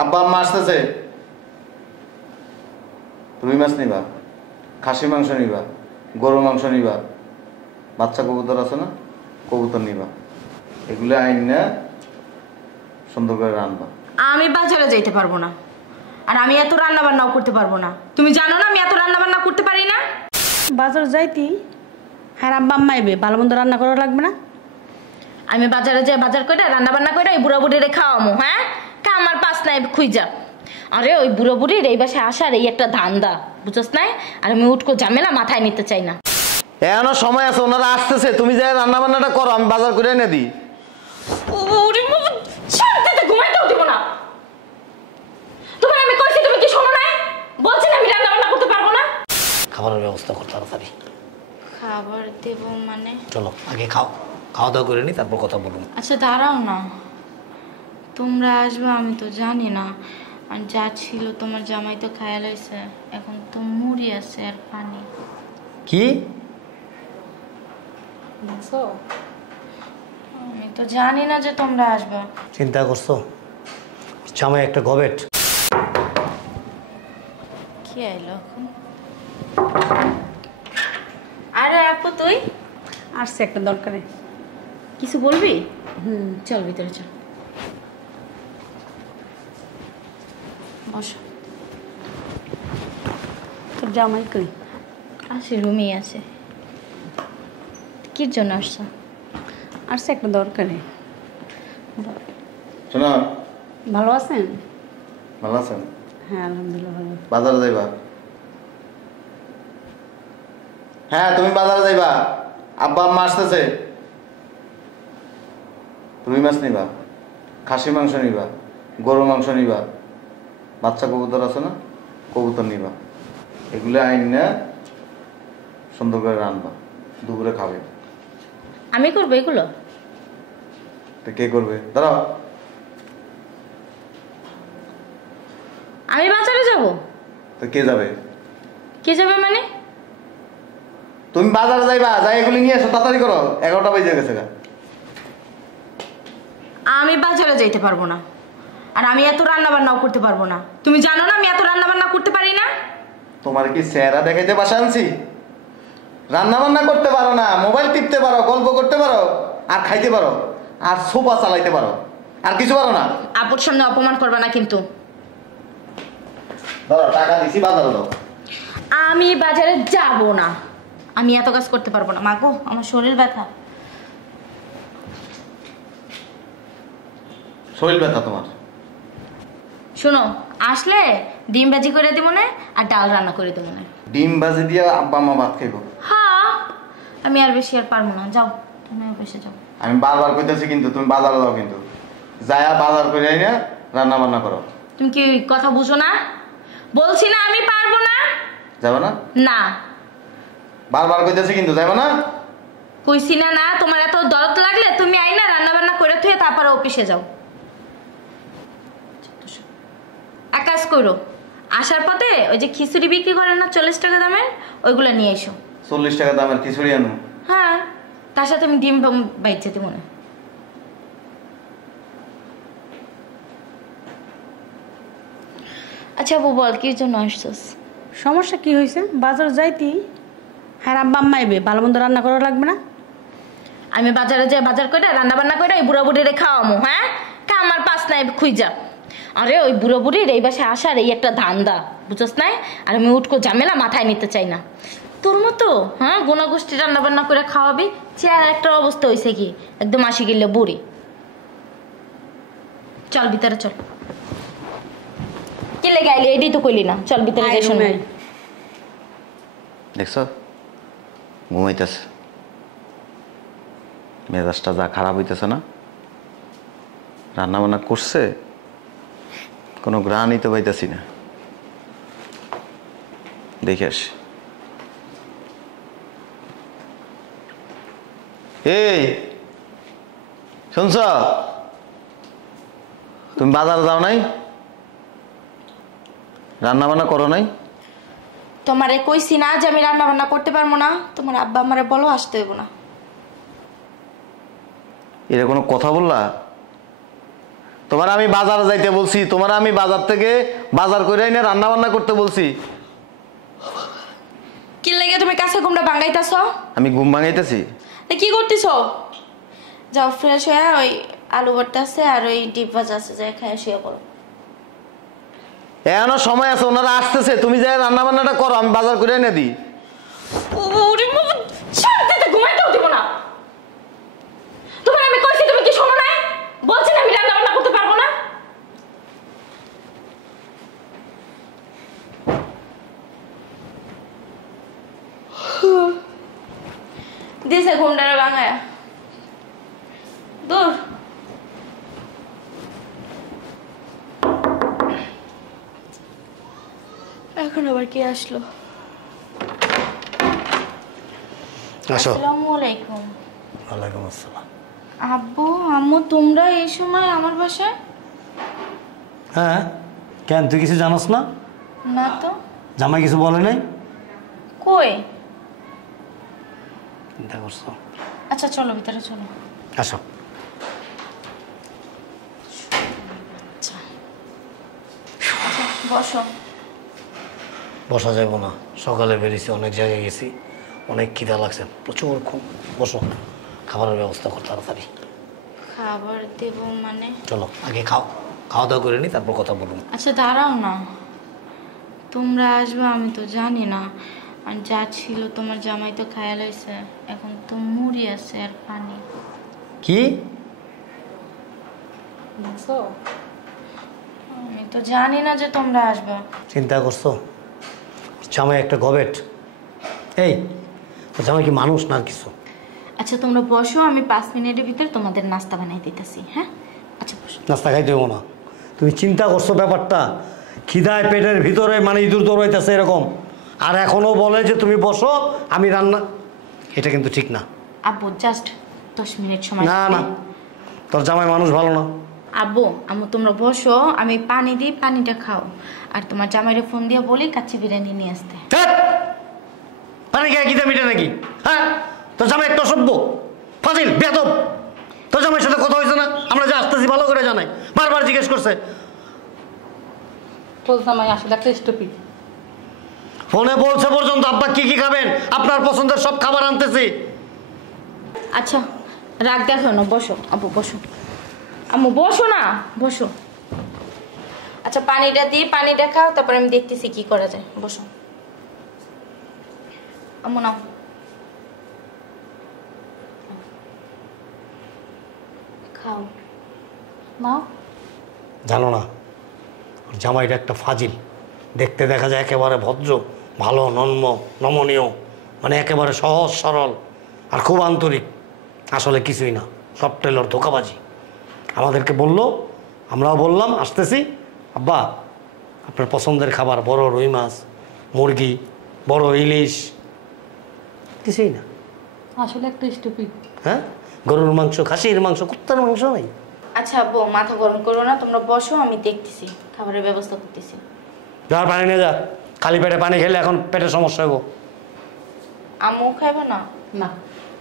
আব্বা আম্মা আসতেছে। রুই মাছ নিবা, খাসি মাংস নিবা, গরু মাংস নিবা, বাচ্চা কবুতর আছে না, কবুতর নিবা। এগুলো আইন না সুন্দর করে রান্না। আমি বাজারে যাইতে পারবো না, আর আমি এত রান্না বান্নাও করতে পারবো না। তুমি জানো না আমি এত রান্না বান্না করতে পারি না। বাজার যাইতি, হ্যাঁ আব্বা আম্মা আইবে, ভালো মন্দ রান্না করা লাগবে না। আমি বাজারে যাই, বাজার করে রান্না বান্না করে ওই বুড়া বুড়িরে খাওয়ামো। হ্যাঁ, আমার পাস নাই খুঁজা। আরে ওই বুড়ো বুড়ির এই বাসে আসার এই একটা ধান্দা, বুঝছস না? আর আমি উঠকো ঝামেলা মাথায় নিতে চাই না। এখনো সময় আছে, ওনারা আসতেছে, তুমি যাই রান্না বান্নাটা করো, আমি বাজার করে এনে দিই। ঘুমাইতেও দিব না। তোমার আমি কইছি, তুমি কি শোনো না? বলছি না আমি রান্না বান্না করতে পারবো না। খাবারের ব্যবস্থা কর তাড়াতাড়ি। খাবার দেব মানে? চলো আগে খাও, খাওয়া দাওয়া করে নি, তারপর কথা বলুন। আচ্ছা দাঁড়াও না, তোমরা আসবে আমি তো জানি না। আর যা ছিল তোমার জামাই তো খায়া লাইছে, এখন তো মুড়ি আছে আর পানি। কি বুঝছো? আমি তো জানি না যে তোমরা আসবে। চিন্তা করছো? জামাই একটা গবেট। কি আইলো এখন? আরে আপু তুই আসছে একটা দরকারে। কিছু বলবি? চল ভিতরে চল, বসো। তোর জামাই কই? আসে, রুমেই আছে। কির জন্য আসছো? আসছে একটা দরকারে। শোনো, ভালো আছেন? ভালো আছেন? হ্যাঁ আলহামদুলিল্লাহ ভালো। বাজারে যাইবা? হ্যাঁ তুমি বাজারে যাইবা, আব্বা আম্মা আসতেছে। রুই মাছ নিবা, খাসি মাংস নিবা, গরু মাংস নিবা, বাচ্চা কবুতর আছে না, কবুতর নিবা। এগুলো আইন না সুন্দর করে রান্না, দুপুরে খাবে। আমি করবো এগুলো? তো কে করবে? দাঁড়াও। আমি বাজারে যাব? তো কে যাবে? কে যাবে মানে? তুমি বাজারে যাইবা, যাই এগুলি নিয়ে এসো, তাড়াতাড়ি করো, 11টা বেজে গেছে। আমি বাজারে যাইতে পারবো না, আর আমি এত রান্না বান্নাও করতে পারবো না। তুমি জানো না আমি এত রান্না বান্না করতে পারি না। তোমার কি চেহারা দেখাইতে বাসা আনছি? রান্না বান্না করতে পারো না, মোবাইল টিপতে পারো, গল্প করতে পারো, আর খাইতে পারো, আর সোফা চালাইতে পারো, আর কিছু পারো না। আপুর সামনে অপমান করবে না কিন্তু। ধরো টাকা দিছি, বাজারে দাও। আমি বাজারে যাব না, আমি এত কাজ করতে পারবো না। মাগো আমার শরীর ব্যথা। শরীর ব্যথা তোমার? শোনো, আসলে ডিম ভাজি করে দিব না, আর ডাল রান্না করে দেবো না। ডিম ভাজি দিয়ে আব্বা আম্মা ভাত খাইবো? হ্যাঁ, আমি আর বেশি আর পারবো না। যাও তুমি বসে যাও। আমি বারবার কইতেছি কিন্তু তুমি বাজারে দাও, কিন্তু যায়া বাজার করে আইনা রান্না বান্না করো। তুমি কি কথা বুঝো না? বলছি না আমি পারবো না। যাবে না? না বারবার কইতেছি কিন্তু, যাবে না? কইছি না? না, তোমার এত দরদ লাগলে তুমি আইনা রান্না বান্না করে থুয়ে তারপর অফিসে যাও। এক কাজ করো, আসার পথে ওই যে খিচুড়ি বিক্রি করে না 40 টাকা দামের, ওইগুলো নিয়ে এসো। 40 টাকা দামের খিচুড়ি আনো? হ্যাঁ, তার সাথে আমি ডিম বাইর যেতে মনে। আচ্ছা আপু বল, কি জন্য আসছস? সমস্যা কি হয়েছে? বাজার যাইতি, হ্যাঁ আব্বা আম্মা আইবে, ভালো মন্দ রান্না করা লাগবে না। আমি বাজারে যাই, বাজার করে রান্না বান্না করে ওই বুড়া বুড়িরে খাওয়ামো। হ্যাঁ, আমার পাস নাই খুঁজা। আরে ওই বুড়ো বুড়ির এই বাসে আসার এই একটা ধান্দা, বুঝছস না? আর আমি উঠকো ঝামেলা মাথায় নিতে চাই না। তোর মতো হ্যাঁ গোনাগোষ্ঠী রান্না বান্না করে খাওয়াবি, চেয়ার একটা অবস্থা হয়েছে কি একদম আসি গেলে বুড়ি। চল ভিতরে চল। কি লেগে আইলি? এটাই তো কইলি না, চল ভিতরে যাই। শুনবি দেখছো ঘুমাইতেছে, মেজাজটা যা খারাপ হইতেছে না। রান্না বান্না করছে, কোনো গ্রানই তো পাইতেছি না। দেখে আসি। এই শুনছ, তুমি বাজারে যাও নাই? রান্না বান্না করো নাই? তোমারে কইছি না যে আমি রান্না বান্না করতে পারবো না? তোমার আব্বা আমারে বলো আসতে দেবো না। এটা কোনো কথা বললা? তোমার আমি বাজারে যাইতে বলছি, তোমার আমি বাজার থেকে বাজার করে এনে রান্না বান্না করতে বলছি। কি লাগে তুমি কাছে ঘুমটা ভাঙাইতাছ? আমি ঘুম ভাঙাইতেছি? কি করতেছ? যাও ফ্রেশ হয়ে ওই আলু ভর্তা আছে আর ওই ডিপ ভাজা আছে, যাই খায় শুয়ে পড়ো। এখনো সময় আছে, ওনারা আসতেছে, তুমি যাই রান্না বান্নাটা করো, আমি বাজার করে এনে দিই। ওরে বাবা, শান্তিতে ঘুমাইতেও দিব না। তোমার আমি কইছি, তুমি কি শোনো না? বলছি না আমি রান্না বান্না করতে পারবো না। দিছে ঘুমটারে ভাঙায়া। দূর। এখন আবার কি আসলো? আসো। আসসালামু আলাইকুম। ওয়ালাইকুম আসসালাম। আব্বু আম্মু তোমরা এই সময় আমার বাসায়? হ্যাঁ, কেন তুই কিছু জানোস না? না তো। জামাই কিছু বলে নাই? কই? চিন্তা করছো? আচ্ছা চলো ভিতরে চলো। আসো। আচ্ছা বসো। বসা যাব না, সকালে বেরিয়েছি, অনেক জায়গায় গেছি, অনেক খিদা লাগছে, প্রচুর খুব। বসো, খাবারের ব্যবস্থা কর তাড়াতাড়ি। খাবার দেব মানে? চলো আগে খাও, খাওয়া দাওয়া করে নি, তারপর কথা বলুন। আচ্ছা দাঁড়াও না, তোমরা আসবে আমি তো জানি না। আর যা ছিল তোমার জামাই তো খায়া লইছে, এখন তো মুড়ি আছে আর পানি। কি? বুঝছো? আমি তো জানি না যে তোমরা আসবে। চিন্তা করছো? জামাই একটা গবেট। এই জামাই কি মানুষ না আর কিছু? আচ্ছা তোমরা বসো, আমি 5 মিনিটের ভিতর তোমাদের নাস্তা বানাই দিতেছি। হ্যাঁ আচ্ছা বসো। নাস্তা খাইতে দেবো না। তুমি চিন্তা করছো ব্যাপারটা? খিদায় পেটের ভিতরে মানে ইঁদুর দৌড়াইতেছে এরকম, আর এখনো বলে যে তুমি বসো আমি রান্না। এটা কিন্তু ঠিক না। আব্বু জাস্ট 10 মিনিট সময়। না না, তোর জামাই মানুষ ভালো না। আব্বু আম্মু তোমরা বসো, আমি পানি দিই, পানিটা খাও। আর তোমার জামাইরে ফোন দিয়ে বলি কাচ্চি বিরিয়ানি নিয়ে আসতে। ধ্যাৎ! পানি খেয়ে খিদে মিটে নাকি? হ্যাঁ, তোর জামাই একটা অসভ্য, ফাজিল, বেয়াদব। তোর জামাইয়ের সাথে কথা হয়েছে না? আমরা যে আসতেছি ভালো করে জানাই, বারবার জিজ্ঞেস করছে। তোর জামাই আসলে একটা স্টুপিড। ফোনে বলছে পর্যন্ত আব্বা কি কি খাবেন, আপনার পছন্দের সব খাবার আনতেছি। আচ্ছা রাগ দেখো না, বসো আব্বু বসো। আম্মু বসো না, বসো। আচ্ছা পানিটা দিই, পানিটা খাও, তারপর আমি দেখতেছি কি করা যায়। বসো আম্মু নাও। খাও নাও। জানো না, ওর জামাইটা একটা ফাজিল। দেখতে দেখা যায় একেবারে ভদ্র, ভালো, নমনীয়, মানে একেবারে সহজ সরল আর খুব আন্তরিক। আসলে কিছুই না, সব টেলর ধোকাবাজি। আমাদেরকে বললো, আমরাও বললাম আসতেছি। আব্বা আপনার পছন্দের খাবার, বড় রুই মাছ, মুরগি, বড় ইলিশ, কিছুই না। আসলে একটা স্টুপিড। হ্যাঁ, গরুর মাংস, খাসির মাংস, কুত্তার মাংস নাই। আচ্ছা আব্বু মাথা গরম করো না, তোমরা বসো, আমি দেখতেছি, খাবারের ব্যবস্থা করতেছি। যার পানি নিয়ে যা, খালি পেটে পানি খেলে এখন পেটের সমস্যা হবো। আম্মু খাইবে না? না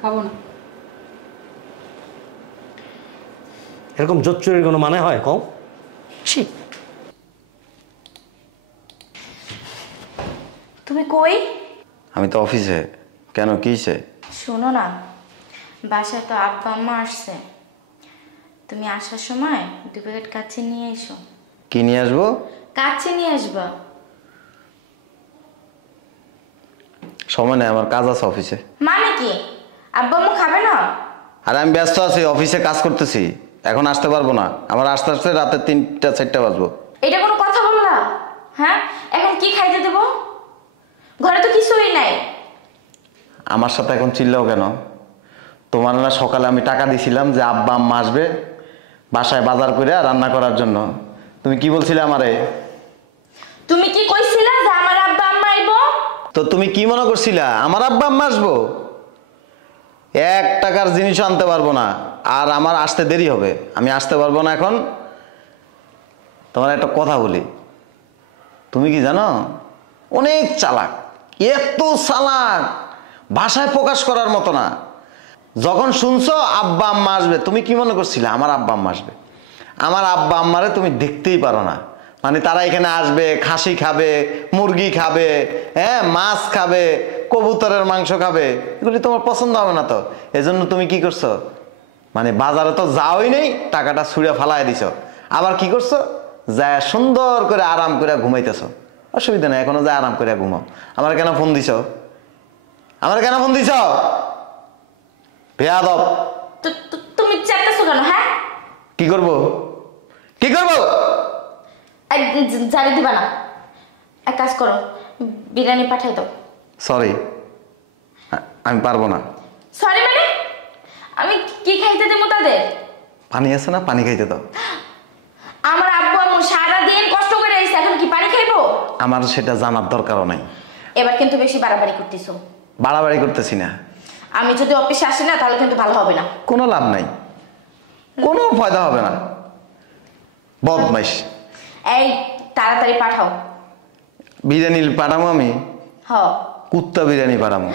খাবো না। এরকম জোচ্চুরির কোনো মানে হয় কম? ছি। তুমি কই? আমি তো অফিসে। কেন, কি হইছে? শোনো না, বাসায় তো আব্বা আম্মা আসছে, তুমি আসার সময় 2 প্যাকেট কাচ্চি নিয়ে এসো। কি নিয়ে আসবো? কাচ্চি নিয়ে আসবা। সময় নেই, আমার কাজ আছে অফিসে। মানে কি, আব্বা আম্মু খাবে না? আরে আমি ব্যস্ত আছি, অফিসে কাজ করতেছি, এখন আসতে পারবো না। আমার আসতে আসতে রাতে 3টা-4টা বাজবো। এটা কোনো কথা বললা? হ্যাঁ এখন কি খাইতে দেবো? ঘরে তো কিছুই নাই। আমার সাথে এখন চিল্লাও কেন? তোমার না সকালে আমি টাকা দিছিলাম যে আব্বা আম্মা আসবে বাসায় বাজার করে রান্না করার জন্য। তুমি কি বলছিলে আমারে? তুমি কি কইছিলা যে আমার আব্বা আম্মা আইবো? তো তুমি কি মনে করছিলা আমার আব্বা আম্মা আসবো? 1 টাকার জিনিসও আনতে পারবো না, আর আমার আসতে দেরি হবে, আমি আসতে পারবো না এখন। তোমার একটা কথা বলি, তুমি কি জানো অনেক চালাক, এত চালাক ভাষায় প্রকাশ করার মতো না। যখন শুনছো আব্বা আম্মা আসবে, তুমি কি মনে করছিলে আমার আব্বা আম্মা আসবে? আমার আব্বা আম্মারে তুমি দেখতেই পারো না। মানে তারা এখানে আসবে, খাসি খাবে, মুরগি খাবে, হ্যাঁ মাছ খাবে, কবুতরের মাংস খাবে, এগুলি তোমার পছন্দ হবে না তো। এজন্য তুমি কি করছো, মানে বাজারে তো যাওই নেই, টাকাটা ছুঁড়ে ফালাই দিছ, আবার কি করছো, যায় সুন্দর করে আরাম করে ঘুমাইতেছো। অসুবিধা নেই, এখনো যায় আরাম করে ঘুমাও। আমার কেন ফোন দিছ, আমার কেন ফোন দিছ বেয়াদব? তুমি চাইতেছো কেন? হ্যাঁ কি করব, কি করব? জানি দিবা না, এক কাজ করো, বিরিয়ানি পাঠাই দাও। সরি, আমি পারবো না। সরি মানে আমি কি খাইতে দেবো তাদের? পানি আছে না, পানি খাইতে দাও। আমার আব্বু আম্মু সারাদিন কষ্ট করে আইছে, এখন কি পানি খাইবো? আমার সেটা জানার দরকারও নাই। এবার কিন্তু বেশি বাড়াবাড়ি করতেছো। বাড়াবাড়ি করতেছি না। আমি যদি অফিসে আসি না তাহলে কিন্তু ভালো হবে না। কোনো লাভ নাই, কোনো ফায়দা হবে না, বদমাইশ। এই তাড়াতাড়ি পাঠাও। বিরিয়ানি পাঠামো আমি? হ, কুত্তা বিরিয়ানি পাঠামো।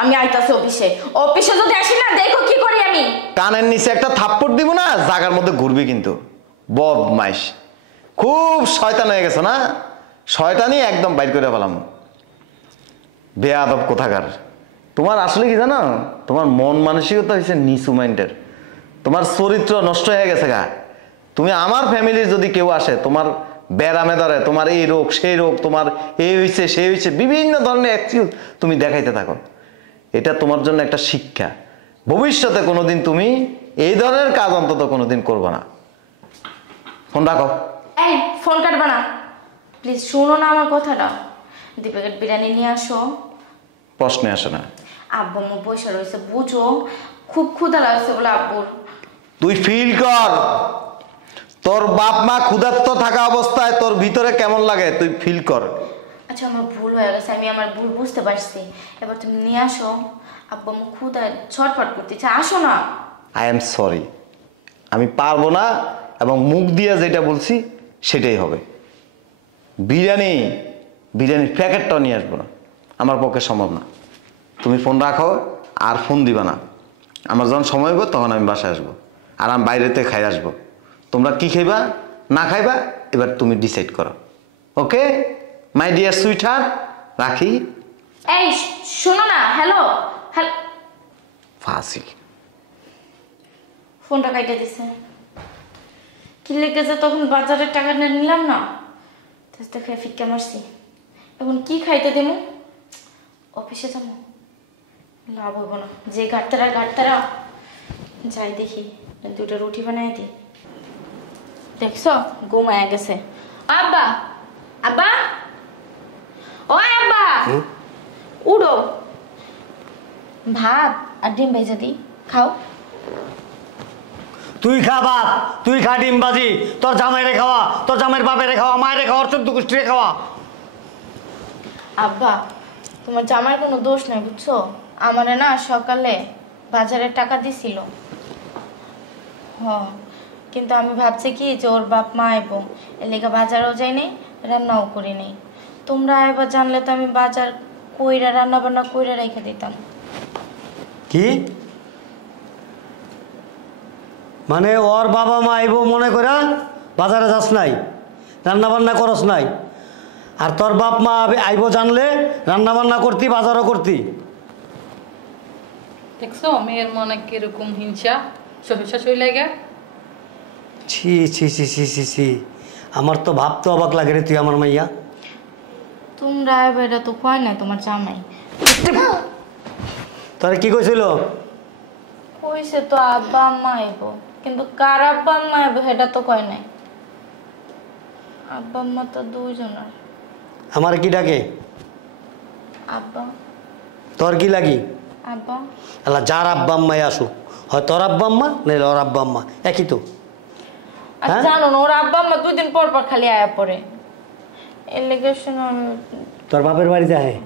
আমি আইতাছি অফিসে। অফিসে যদি আসি না দেখো কি করি আমি। কানের নিচে একটা থাপ্পড় দিব না, জায়গার মধ্যে ঘুরবি কিন্তু। বদমাইশ, খুব শয়তান হয়ে গেছে না, শয়তানি একদম বাইর করে ফেলাম। বেয়াদব কোথাকার। তোমার আসলে কি জানো, তোমার মন মানসিকতা হয়েছে নিচু মাইন্ডের, তোমার চরিত্র নষ্ট হয়ে গেছে গা। তুমি আমার ফ্যামিলির যদি কেউ আসে, তোমার ব্যারামে ধরে, তোমার এই রোগ সেই রোগ, তোমার এই হয়েছে সেই হয়েছে, বিভিন্ন ধরনের এক্সকিউজ তুমি দেখাইতে থাকো। এটা তোমার জন্য একটা শিক্ষা, ভবিষ্যতে কোনোদিন তুমি এই ধরনের কাজ অন্তত কোনোদিন করবে না। ফোন রাখো। এই ফোন কাটবা না প্লিজ, শুনো না আমার কথাটা। 2 প্যাকেট বিরিয়ানি নিয়ে আসো। প্রশ্নে আসে না। আব্বু আম্মু পয়সা রয়েছে, বুঝো খুব ক্ষুধা লাগছে বলে আব্বুর। তুই ফিল কর, তোর বাপ মা ক্ষুধার্ত থাকা অবস্থায় তোর ভিতরে কেমন লাগে, তুই ফিল কর। আচ্ছা আমার ভুল হয়ে গেছে, আমি আমার ভুল বুঝতে পারছি। এবার তুমি নিয়ে আসো। আব্বু আম্মু ক্ষুধায় ছটফট করতেছে, আসো না। আই এম সরি, আমি পারবো না, এবং মুখ দিয়ে যেটা বলছি সেটাই হবে। বিরিয়ানি বিরিয়ানির প্যাকেটটাও নিয়ে আসবো না, আমার পক্ষে সম্ভব না। তুমি ফোন রাখো, আর ফোন দিবা না। আমার যখন সময় হবে তখন আমি বাসায় আসবো, আর আমি বাইরেতে খাই আসবো। তোমরা কি খাইবা না খাইবা এবার তুমি ডিসাইড করো। ওকে মাই ডিয়ার সুইট হার্ট, রাখি। এই শোনো না, হ্যালো হ্যালো। ফাসিল, ফোনটা কাইটে দিছে। কি লেগেছে তখন বাজারের টাকা নিলাম না, দেখে ফিক্কা মারছি। এখন কি খাইতে দেবো? অফিসে যাবো, লাভ হইব না। যে গাড়তারা যাই দেখি, 2টা রুটি বানাই দিই। দেখছো ঘুমায় গেছে। আব্বা আব্বা, ও আব্বা উড়ো, ভাত আর ডিম ভেজে দিই, খাও। তুই খা ভাত, তুই খা ডিম বাজি, তোর জামাইরে খাওয়া, তোর জামাইয়ের বাপেরে খাওয়া, মায়েরে খাওয়া, 14 গোষ্ঠীরে খাওয়া। আব্বা তোমার জামার কোনো দোষ নাই বুঝছো, আমারে না সকালে বাজারের টাকা দিছিল। হ্যাঁ কিন্তু আমি ভাবছি কি যে ওর বাপ মা আইব, এর লেগে বাজারও যাই নাই, রান্নাও করি নাই। তোমরা এবার জানলে তো আমি বাজার কইরা রান্না বান্না কইরা রেখে দিতাম। কি মানে ওর বাবা মা আইব মনে করা বাজারে যাস নাই, রান্না বান্না করস নাই, আর তোর বাপ মা আইব জানলে রান্না বান্না করতি, বাজারও করতি। দেখছো মেয়ের মনে কিরকম হিংসা, শ্বশুর লাগে। ছি ছি ছি ছি ছি ছি, আমার তো ভাবতে অবাক লাগে রে তুই আমার মাইয়া। তোমরা এবার এটা তো কয় না তোমার জামাই। তোর কি কইছিল? কইছে তো আব্বা আম্মা আইব, কিন্তু কার আব্বা আম্মা আইব সেটা তো কয় নাই। আব্বা আম্মা তো 2 জনের। আমার কি ডাকে? আব্বা। তোর কি লাগি? আব্বা। আল্লাহ যার আব্বা আম্মাই আসুক, হয় তোর আব্বা আম্মা নাইলে ওর আব্বা আম্মা, একই তো। আর জানো না ওর আব্বা আম্মা 2 দিন পর পর খালি আয়া পড়ে, এর লেগে শোনো। তোর বাপের বাড়িতে আহে,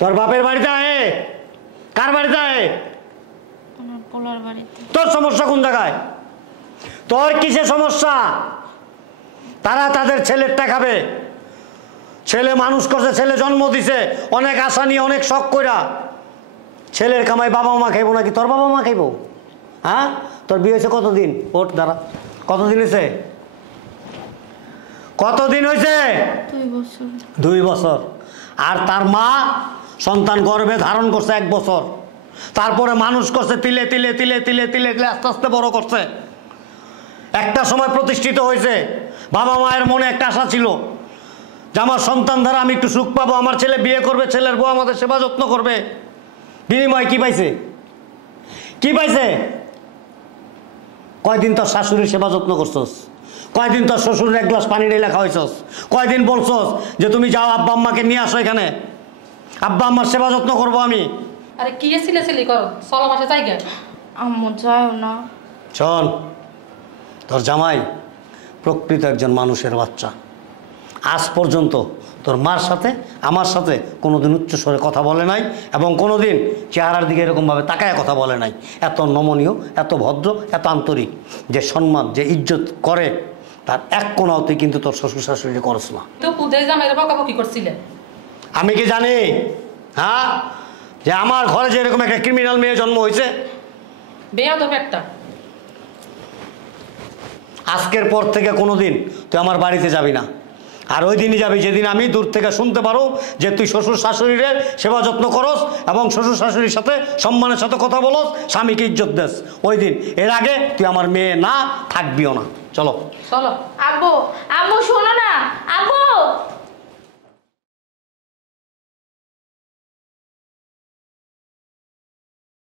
তোর বাপের বাড়িতে আহে, কার বাড়িতে আহে? আমার পোলার বাড়িতে। তোর সমস্যা কোন জায়গায়? তোর কিসে সমস্যা? তারা তাদের ছেলেরটা খাবে, ছেলে মানুষ করছে, ছেলে জন্ম দিছে, অনেক আশা নিয়ে অনেক শখ কইরা। ছেলের কামাই বাবা মা খাইবো নাকি তোর বাবা মা খাইবো? হ্যাঁ তোর বিয়ে হয়েছে কতদিন? ওঠ দাঁড়া, কতদিন হয়েছে? কতদিন হয়েছে? 2 বছর। 2 বছর। আর তার মা সন্তান গর্ভে ধারণ করছে 1 বছর, তারপরে মানুষ করছে তিলে তিলে তিলে তিলে তিলে তিলে আস্তে আস্তে বড় করছে। একটা সময় প্রতিষ্ঠিত হয়েছে। বাবা মায়ের মনে একটা আশা ছিল যে আমার সন্তান দ্বারা আমি একটু সুখ পাবো, আমার ছেলে বিয়ে করবে, ছেলের বউ আমাদের সেবা যত্ন করবে। বিনিময় কি পাইছে? কি পাইছে? কয়দিন তোর শাশুড়ির সেবা যত্ন করছস? কয়দিন তোর শ্বশুরের 1 গ্লাস পানি ঢেলে খাওয়াইছস? কয়দিন বলছস যে তুমি যাও আব্বা আম্মাকে নিয়ে আসো এখানে, আব্বা আম্মার সেবা যত্ন করবো আমি? আরে কি সিলে করো, চলো মাসে জায়গা। আম্মু যাও না। শোন, তোর জামাই প্রকৃত একজন মানুষের বাচ্চা। আজ পর্যন্ত তোর মার সাথে আমার সাথে কোনোদিন উচ্চস্বরে কথা বলে নাই, এবং কোনোদিন চেহারার দিকে এরকমভাবে তাকায় কথা বলে নাই। এত নমনীয়, এত ভদ্র, এত আন্তরিক, যে সম্মান, যে ইজ্জত করে, তার এক কোনাও তুই কিন্তু তোর শ্বশুর শাশুড়ি করস না। তো পুজোয় জামাইরা বকাবকি করছিলে। আমি কি জানি হ্যাঁ যে আমার ঘরে যে এরকম একটা ক্রিমিনাল মেয়ে জন্ম হয়েছে? বেয়াদব একটা। আজকের পর থেকে কোনোদিন তুই আমার বাড়িতে যাবি না। আর ওই দিনই যাবি যেদিন আমি দূর থেকে শুনতে পারো যে তুই শ্বশুর শাশুড়ির সেবা যত্ন করস এবং শ্বশুর শাশুড়ির সাথে সম্মানের সাথে কথা বলস, স্বামীকে ইজ্জত দেস। ওই দিন, এর আগে তুই আমার মেয়ে না, থাকবিও না। চলো চলো। আব্বু, আব্বু শোনো না, আব্বু।